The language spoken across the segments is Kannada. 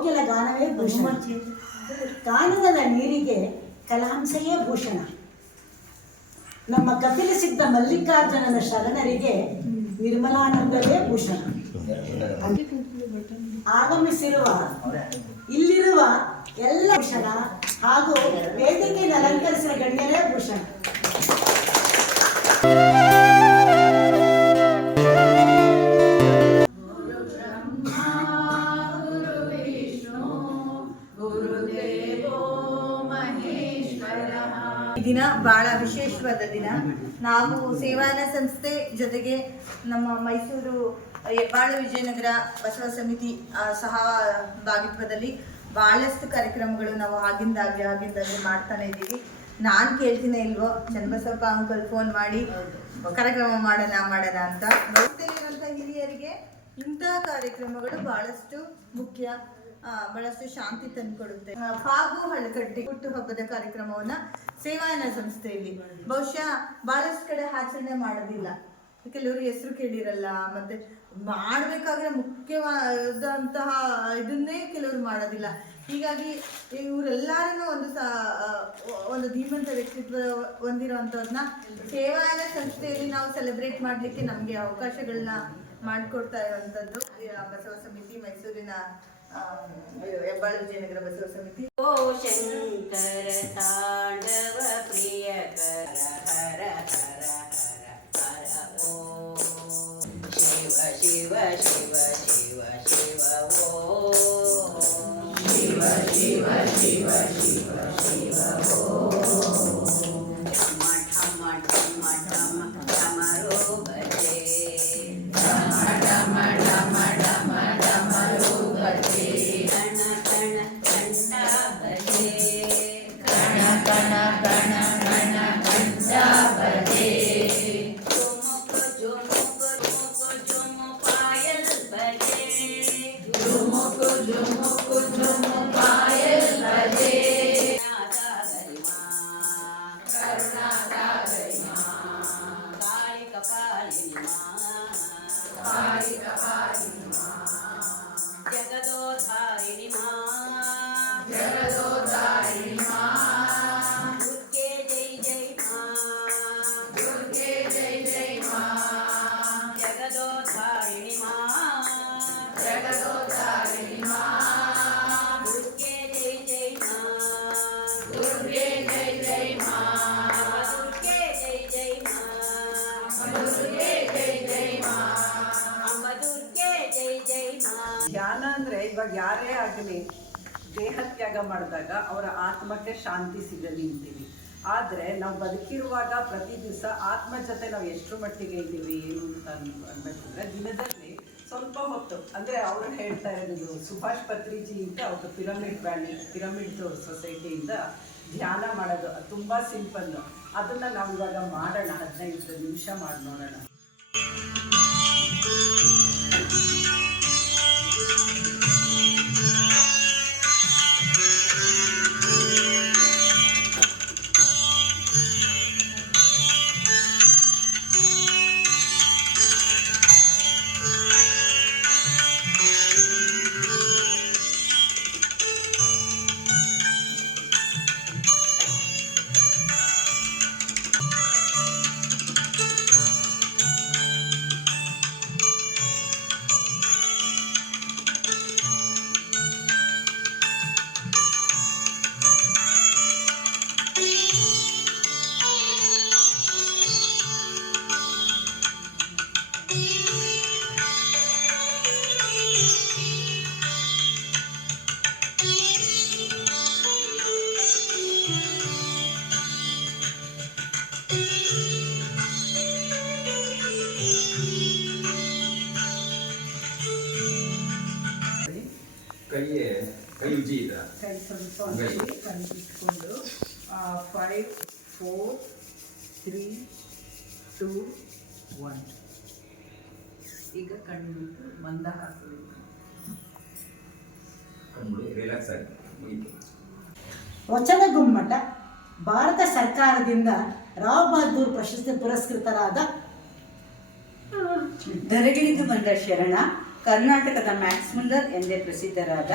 ಕೋಕಿಲ ಗಾನವೇ ಭೂಷಣ. ಕಾನನದ ನೀರಿಗೆ ಕಲಾಂಸೆಯೇ ಭೂಷಣ. ನಮ್ಮ ಕಪಿಲ ಸಿದ್ಧ ಮಲ್ಲಿಕಾರ್ಜುನನ ಶರಣರಿಗೆ ನಿರ್ಮಲಾನಂದವೇ ಭೂಷಣ. ಆಗಮಿಸಿರುವ ಇಲ್ಲಿರುವ ಎಲ್ಲ ಭೂಷಣ ಹಾಗೂ ವೇದಿಕೆಯನ್ನು ಅಲಂಕರಿಸಿದ ಗಣ್ಯರೇ ಭೂಷಣ. ಈ ದಿನ ಬಹಳ ವಿಶೇಷವಾದ ದಿನ. ನಾವು ಸೇವಾನ ಸಂಸ್ಥೆ ಜೊತೆಗೆ ನಮ್ಮ ಮೈಸೂರು ಹೆಬ್ಬಾಳು ವಿಜಯನಗರ ಬಸವ ಸಮಿತಿ ಸಹಭಾಗಿತ್ವದಲ್ಲಿ ಬಹಳಷ್ಟು ಕಾರ್ಯಕ್ರಮಗಳು ನಾವು ಆಗಿಂದಾಗೆ ಮಾಡ್ತಾನೆ ಇದ್ದೀವಿ. ನಾನು ಕೇಳ್ತೀನಿ ಇಲ್ವೋ ಚನ್ನಬಸಪ್ಪ ಅಂಕಲ್ ಫೋನ್ ಮಾಡಿ ಕಾರ್ಯಕ್ರಮ ಮಾಡೋಣ ಅಂತ. ಇರುವಂಥ ಹಿರಿಯರಿಗೆ ಇಂಥ ಕಾರ್ಯಕ್ರಮಗಳು ಬಹಳಷ್ಟು ಮುಖ್ಯ, ಬಹಳಷ್ಟು ಶಾಂತಿ ತಂದುಕೊಡುತ್ತೆ. ಪಾಗು ಹಳಕಟ್ಟಿ ಹುಟ್ಟುಹಬ್ಬದ ಕಾರ್ಯಕ್ರಮವನ್ನ ಸೇವಾಯನ ಸಂಸ್ಥೆಯಲ್ಲಿ ಬಹುಶಃ ಬಹಳಷ್ಟು ಕಡೆ ಆಚರಣೆ ಮಾಡೋದಿಲ್ಲ. ಕೆಲವರು ಹೆಸರು ಕೇಳಿರಲ್ಲ, ಮತ್ತೆ ಮಾಡಬೇಕಾದ್ರೆ ಮುಖ್ಯವಾದಂತಹ ಇದನ್ನೇ ಕೆಲವರು ಮಾಡೋದಿಲ್ಲ. ಹೀಗಾಗಿ ಇವರೆಲ್ಲರೂ ಒಂದು ಧೀಮಂತ ವ್ಯಕ್ತಿತ್ವ ಹೊಂದಿರುವಂಥವ್ರನ್ನ ಸೇವಾಯನ ಸಂಸ್ಥೆಯಲ್ಲಿ ನಾವು ಸೆಲೆಬ್ರೇಟ್ ಮಾಡಲಿಕ್ಕೆ ನಮಗೆ ಅವಕಾಶಗಳನ್ನ ಮಾಡಿಕೊಡ್ತಾ ಇರುವಂಥದ್ದು ಬಸವ ಸಮಿತಿ, ಮೈಸೂರಿನ ಹೆಬ್ಬಾಳು ವಿಜಯನಗರ ಬಸವ ಸಮಿತಿ. ಓ ಶಂಕರ ತಾಂಡವ ಪ್ರಿಯಕರ ಹರ ಹರ ಹರ ಹರ ಓ ಶಿವ ಶಿವ ಶಿವ ಶಿವ ಶಿವ ಓ ಶಿವ ಶಿವ ಶಿವ ಶಿವ ಶಿವ ಓ ಠಮ ಠಮ ಠಮ ಠಮ ಠಮರೋ ಭಜೆ ಠಮ ಠಮ ಠಮ ಠಮ ಠಮರೋ ಭಜೆ ಕಣ ಕಣ ಕಂಠ ಭಜೆ ಕಣ ಕಣ ಕಣ ಕಣ ಕಂಠ ಭಜೆ ಜುಮುಕು ಜುಮುಕು ಜುಮುಕು ಜುಮು ಪಾಯಲ್ ಭಜೆ ಜುಮುಕು ಜುಮುಕು ಜುಮು ಪಾಯಲ್ ಭಜೆ ಕರುಣಾದ ಗರಿಮಾ ಕಾಳಿಕ ಪಾಲಿನಿ ಕಾಳಿಕ ಪಾಲಿನಿ ಜಗದೋದ್ಧಾರಿಣಿ ಜಗದೋದ್ಧಾರಿಣಿ ದುರ್ಗೆ ಜೈ ಜೈ ದುರ್ಗೆ ಜೈ ಜೈ ಜಗದೋದ್ಧಾರಿಣಿ ಜಗದೋದ್ಧಾರಿಣಿ ದುರ್ಗೆ ಜೈ ಜೈ ದುರ್ಗೆ ಜೈ ಜೈ ದುರ್ಗೆ ಜೈ ಜೈ ದುರ್ಗೆ ಜೈ ಜೈ ಅಮ್ಮ ದುರ್ಗೆ ಜೈ ಜೈ ಧ್ಯಾನ ಅಂದರೆ ಇವಾಗ ಯಾರೇ ಆಗಲಿ ದೇಹತ್ಯಾಗ ಮಾಡಿದಾಗ ಅವರ ಆತ್ಮಕ್ಕೆ ಶಾಂತಿ ಸಿಗಲಿ ಅಂತೀವಿ. ಆದರೆ ನಾವು ಬದುಕಿರುವಾಗ ಪ್ರತಿ ದಿವಸ ಆತ್ಮ ಜೊತೆ ನಾವು ಎಷ್ಟು ಮಟ್ಟಿಗೆ ಇದ್ದೀವಿ ಏನು ಅಂತ ಅನ್ಬೇಕಂದ್ರೆ ದಿನದಲ್ಲಿ ಸ್ವಲ್ಪ ಹೊತ್ತು, ಅಂದರೆ ಅವರು ಹೇಳ್ತಾ ಇರೋದು ಸುಭಾಷ್ ಪತ್ರಿಜಿ ಅಂತ ಅವರು ಪಿರಮಿಡ್ ಸೊಸೈಟಿಯಿಂದ ಧ್ಯಾನ ಮಾಡೋದು. ಅದು ತುಂಬ ಸಿಂಪಲ್ಲು. ಅದನ್ನು ನಾವು ಇವಾಗ ಮಾಡೋಣ, 15 ನಿಮಿಷ ಮಾಡಿ ನೋಡೋಣ. ಕೈ ಉಜ್ಜಿ ಇದೆ. ಕೈ ಸ್ವಲ್ಪ ಕಣ್ಣಿಟ್ಕೊಂಡು 5 4 3 2 1 ಈಗ ಕಣ್ಣಿಟ್ಟು ಮಂದ ಹಾಕಿ ರಿಲ್ಯಾಕ್ಸ್ ಆಗಿ ಮುಗಿತು. ವಚನ ಗುಮ್ಮಟ ಭಾರತ ಸರ್ಕಾರದಿಂದ ರಾವ್ ಬಹದ್ದೂರ್ ಪ್ರಶಸ್ತಿ ಪುರಸ್ಕೃತರಾದ ಧರೆಗಿಳಿದು ಬಂದ ಶರಣ, ಕರ್ನಾಟಕದ ಮ್ಯಾಕ್ಸ್ ಮುಲ್ಲರ್ ಎಂದೇ ಪ್ರಸಿದ್ಧರಾದ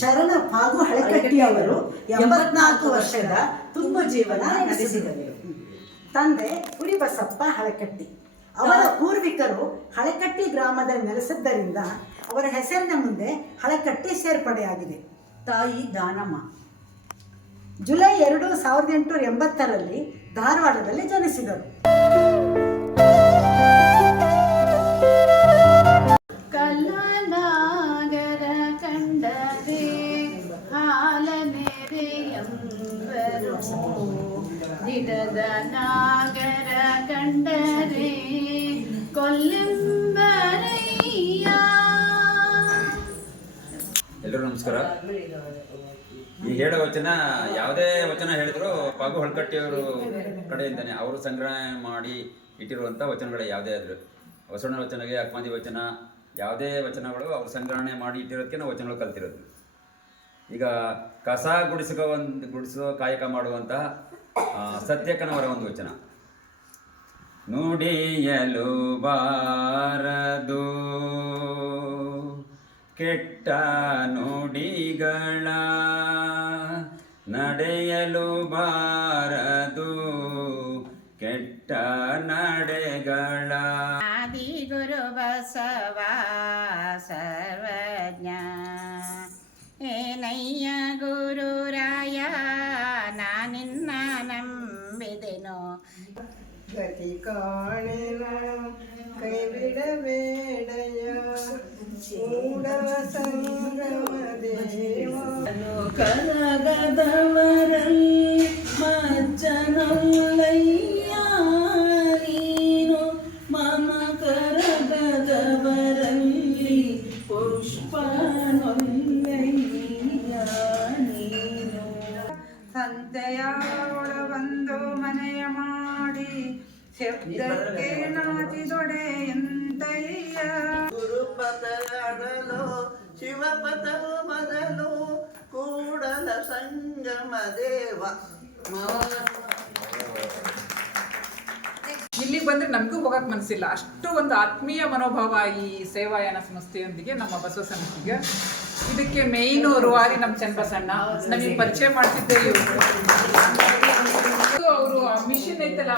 ಶರಣ ಫಾಗು ಹಳಕಟ್ಟಿ ಅವರು 84 ವರ್ಷದ ತುಂಬ ಜೀವನ ನಡೆಸಿದರು. ತಂದೆ ಹುರಿಬಸಪ್ಪ ಹಳಕಟ್ಟಿ. ಅವರ ಪೂರ್ವಿಕರು ಹಳಕಟ್ಟಿ ಗ್ರಾಮದಲ್ಲಿ ನೆಲೆಸಿದ್ದರಿಂದ ಅವರ ಹೆಸರಿನ ಮುಂದೆ ಹಳಕಟ್ಟಿ ಸೇರ್ಪಡೆಯಾಗಿದೆ. ತಾಯಿ ದಾನಮ್ಮ ಜುಲೈ 2, 1880ರಲ್ಲಿ ಧಾರವಾಡದಲ್ಲಿ ಜನಿಸಿದರು. ಕಲ್ಲನಾಗರ ಕಂಡರೆ ಹಾಲನೆರೆಯಂಬರು, ಗಿಡದ ನಾಗರ ಕಂಡರೆ ಕೊಲ್ಲೆಂಬರಯ್ಯ. ಎಲ್ಲರೂ ನಮಸ್ಕಾರ. ಈ ಹೇಳೋ ವಚನ ಯಾವುದೇ ವಚನ ಹೇಳಿದ್ರು ಪಾಗು ಹಳಕಟ್ಟಿಯವರು ಕಡೆಯಿಂದನೇ ಅವರು ಸಂಗ್ರಹ ಮಾಡಿ ಇಟ್ಟಿರುವಂಥ ವಚನಗಳು ಯಾವುದೇ ಆದರೂ ಹೊಸಣ ವಚನಗೆ ಅಕ್ಮಾದಿ ವಚನ ಯಾವುದೇ ವಚನಗಳು ಅವರು ಸಂಗ್ರಹಣೆ ಮಾಡಿ ಇಟ್ಟಿರೋದಕ್ಕೆ ನಾವು ವಚನಗಳು ಕಲ್ತಿರೋದು. ಈಗ ಕಸ ಗುಡಿಸುವ ಕಾಯಕ ಮಾಡುವಂತಹ ಸತ್ಯಕ್ಕನವರ ಒಂದು ವಚನ. ನುಡಿಯಲು ಬಾರದು ಕೆಟ್ಟ ನುಡಿಗಳ, ನಡೆಯಲು ಬಾರದು ಕೆಟ್ಟ ನಡೆಗಳ. ಆದಿ ಗುರು ಬಸವ ಸರ್ವಜ್ಞ, ಏನಯ್ಯ ಗುರುರಾಯ ನಾನಿನ್ನ ನಂಬಿದೆನು. ಗತಿ ಕಾಣಿನ ಕೈ ಬಿಡಬೇಡಯ ಕೂಡಲ ಸಂಗಮ ದೇವ. ಕರಗದವರಲ್ಲಿ ಮಜ್ಜನಲ್ಲಯ್ಯ ನೀನು, ಮಮ ಕರಗದವರಲ್ಲಿ ಪುಷ್ಪನೊಲ್ಲಯ್ಯ ನೀನು. ಸಂತೆಯ ಒಳಗೊಂದು ಮನೆಯ ಮಾಡಿ ಶಬ್ದಕ್ಕೆ ನಾಚಿದೊಡೆ ಎಂತಯ್ಯ. ಗುರುಪದಗಳು ಶಿವಪದವು ಮೊದಲು ಕೂಡಲ ಸಂಗಮ ದೇವ. ಇಲ್ಲಿಗೆ ಬಂದ್ರೆ ನಮಗೂ ಹೋಗಕ್ಕೆ ಮನಸ್ಸಿಲ್ಲ, ಅಷ್ಟು ಒಂದು ಆತ್ಮೀಯ ಮನೋಭಾವ ಈ ಸೇವಾಯಾನ ಸಂಸ್ಥೆಯೊಂದಿಗೆ ನಮ್ಮ ಬಸವ ಸಮಿತಿಗೆ. ಇದಕ್ಕೆ ಮೇಯ್ನು ರೂವಾರಿ ನಮ್ಮ ಚನ್ನಬಸಣ್ಣ, ನಮಗೆ ಪರಿಚಯ ಮಾಡ್ತಿದ್ದೆ ಇವರು. ಅವರು ಮಿಷಿನ್ ಐತಲ್ಲ,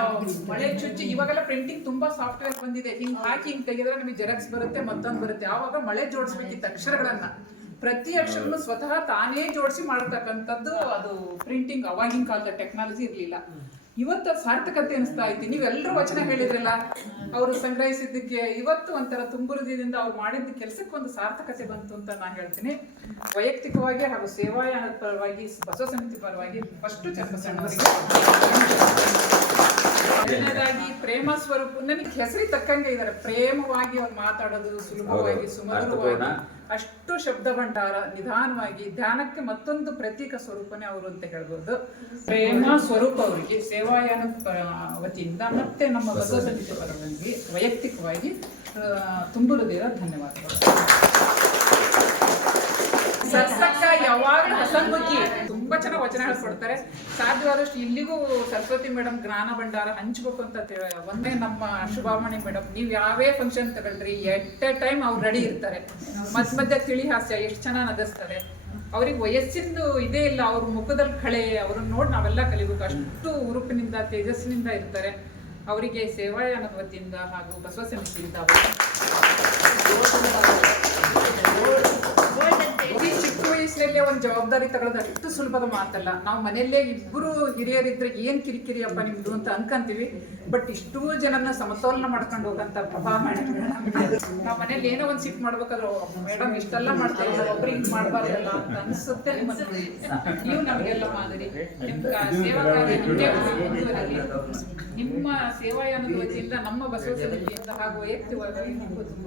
ಮಳೆ ಚುಚ್ಚಿ ಇವಾಗೆಲ್ಲ ಪ್ರಿಂಟಿಂಗ್ ತುಂಬಾ ಸಾಫ್ಟ್ವೇರ್ ಬಂದಿದೆ, ಹಿಂಗ್ ಹಾಕಿ ಹಿಂಗ್ ತೆಗೆದ್ರೆ ನಮಗೆ ಜೆರಾಕ್ಸ್ ಬರುತ್ತೆ, ಮತ್ತೊಂದು ಬರುತ್ತೆ. ಆವಾಗ ಮಳೆ ಜೋಡಿಸ್ಬೇಕಿತ್ತು ಅಕ್ಷರಗಳನ್ನ, ಪ್ರತಿ ಅಕ್ಷರನು ಸ್ವತಃ ತಾನೇ ಜೋಡಿಸಿ ಮಾಡತಕ್ಕಂಥದ್ದು. ಅದು ಪ್ರಿಂಟಿಂಗ್ ಅವಾಗಿನ ಕಾಲದ ಟೆಕ್ನಾಲಜಿ ಇರಲಿಲ್ಲ. ಇವತ್ತು ಸಾರ್ಥಕತೆ ಅನಿಸ್ತಾ ಐತಿ. ನೀವೆಲ್ಲರೂ ವಚನ ಹೇಳಿದ್ರಲ್ಲ, ಅವರು ಸಂಗ್ರಹಿಸಿದ್ದಕ್ಕೆ ಇವತ್ತು ಒಂಥರ ತುಂಬುರುದಿಂದ ಅವ್ರು ಮಾಡಿದ ಕೆಲಸಕ್ಕೊಂದು ಸಾರ್ಥಕತೆ ಬಂತು ಅಂತ ನಾನು ಹೇಳ್ತೀನಿ. ವೈಯಕ್ತಿಕವಾಗಿ ಹಾಗೂ ಸೇವಾಯಾನದ ಪರವಾಗಿ, ಬಸವ ಸಮಿತಿ ಪರವಾಗಿ ಫಸ್ಟ್ ಚನ್ನಬಸಣ್ಣವರಿಗೆ. ಮೊದಲನೇದಾಗಿ ಪ್ರೇಮ ಸ್ವರೂಪ, ನನಗೆ ಹೆಸರಿಗೆ ತಕ್ಕಂಗೆ ಇದ್ದಾರೆ. ಪ್ರೇಮವಾಗಿ ಅವ್ರು ಮಾತಾಡೋದು, ಸುಲಭವಾಗಿ ಸುಮಧುರವಾಗಿ, ಅಷ್ಟು ಶಬ್ದ ಭಂಡಾರ, ನಿಧಾನವಾಗಿ. ಧ್ಯಾನಕ್ಕೆ ಮತ್ತೊಂದು ಪ್ರತೀಕ ಸ್ವರೂಪನೇ ಅವರು ಅಂತ ಹೇಳ್ಬೋದು. ಪ್ರೇಮ ಸ್ವರೂಪ ಅವರಿಗೆ ಸೇವಾಯಾನದ ವತಿಯಿಂದ ಮತ್ತೆ ನಮ್ಮ ಬಸವ ಸಮಿತಿ ಪರವಾಗಿ ವೈಯಕ್ತಿಕವಾಗಿ ತುಂಬ ಹೃದಯದ ಧನ್ಯವಾದಗಳು. ಸತ್ಸಕ್ಕ ಯಾವಾಗಲೂ ಹಸನ್ಮುಖಿ, ತುಂಬಾ ಚೆನ್ನಾಗಿ ವಚನ ಹೇಳ್ಕೊಡ್ತಾರೆ. ಸಾಧ್ಯವಾದಷ್ಟು ಇಲ್ಲಿಗೂ ಸರಸ್ವತಿ ಮೇಡಮ್ ಜ್ಞಾನ ಭಂಡಾರ ಹಂಚ್ಬೇಕು ಅಂತ ಒಂದೇ ನಮ್ಮ ಶುಭಾಮಣಿ ಮೇಡಮ್. ನೀವು ಯಾವೇ ಫಂಕ್ಷನ್ ತಗೊಳ್ರಿ, ಎಟ್ ಎ ಟೈಮ್ ಅವ್ರು ರೆಡಿ ಇರ್ತಾರೆ. ಮಧ್ಯ ತಿಳಿ ಹಾಸ್ಯ ಎಷ್ಟು ಚೆನ್ನಾಗಿ ನಗಿಸ್ತಾರೆ. ಅವ್ರಿಗೆ ವಯಸ್ಸಿಂದು ಇದೇ ಇಲ್ಲ, ಅವ್ರ ಮುಖದಲ್ಲಿ ಕಳೆ, ಅವ್ರನ್ನ ನೋಡಿ ನಾವೆಲ್ಲ ಕಲಿಬೇಕು. ಅಷ್ಟು ಉರುಪಿನಿಂದ ತೇಜಸ್ಸಿನಿಂದ ಇರ್ತಾರೆ. ಅವರಿಗೆ ಸೇವಾಯಾನದ ವತಿಯಿಂದ ಹಾಗೂ ಬಸವ ಸಮಿತಿಯಿಂದ ಚಿಕ್ಕ ವಯಸ್ಸಿನಲ್ಲೇ ಒಂದು ಜವಾಬ್ದಾರಿ ತಗೊಳ್ಳೋದು ಅಷ್ಟು ಸುಲಭದ ಮಾತಲ್ಲ. ನಾವು ಮನೆಯಲ್ಲೇ ಇಬ್ಬರು ಹಿರಿಯರಿದ್ರೆ ಏನ್ ಕಿರಿಕಿರಿಯಪ್ಪ ನಿಮ್ದು ಅಂತ ಅನ್ಕಂತೀವಿ. ಬಟ್ ಇಷ್ಟೂ ಜನನ್ನ ಸಮತೋಲನ ಮಾಡ್ಕೊಂಡು ಹೋಗಂತ ಪ್ರಭಾ ಮೇಡಮ್. ನಾವು ಮನೇಲಿ ಏನೋ ಒಂದು ಸಿಟ್ ಮಾಡ್ಬೇಕಾದ್ರೆ ಮೇಡಮ್ ಇಷ್ಟೆಲ್ಲ ಮಾಡ್ತಾ ಇದ್ದಾರೆ, ಒಬ್ರಿಗೆ ಹಿಂಗ್ ಮಾಡಬಾರ್ದಲ್ಲ ಅಂತ ಅನ್ಸುತ್ತೆ. ನೀವು ನಮಗೆಲ್ಲ ಮಾದರಿ. ನಿಮ್ ಸೇವಾ ಕಾರ್ಯ ನಿಮಗೆ ಮುಂದುವರಲಿ. ನಿಮ್ಮ ಸೇವಾಯಾನದ ವತಿಯಿಂದ ನಮ್ಮ ಬಸವ ಸಮಿತಿಯಿಂದ ಹಾಗೂ ವೈಯಕ್ತಿಕವಾಗಿ ನಿಮಗೂ ತುಂಬ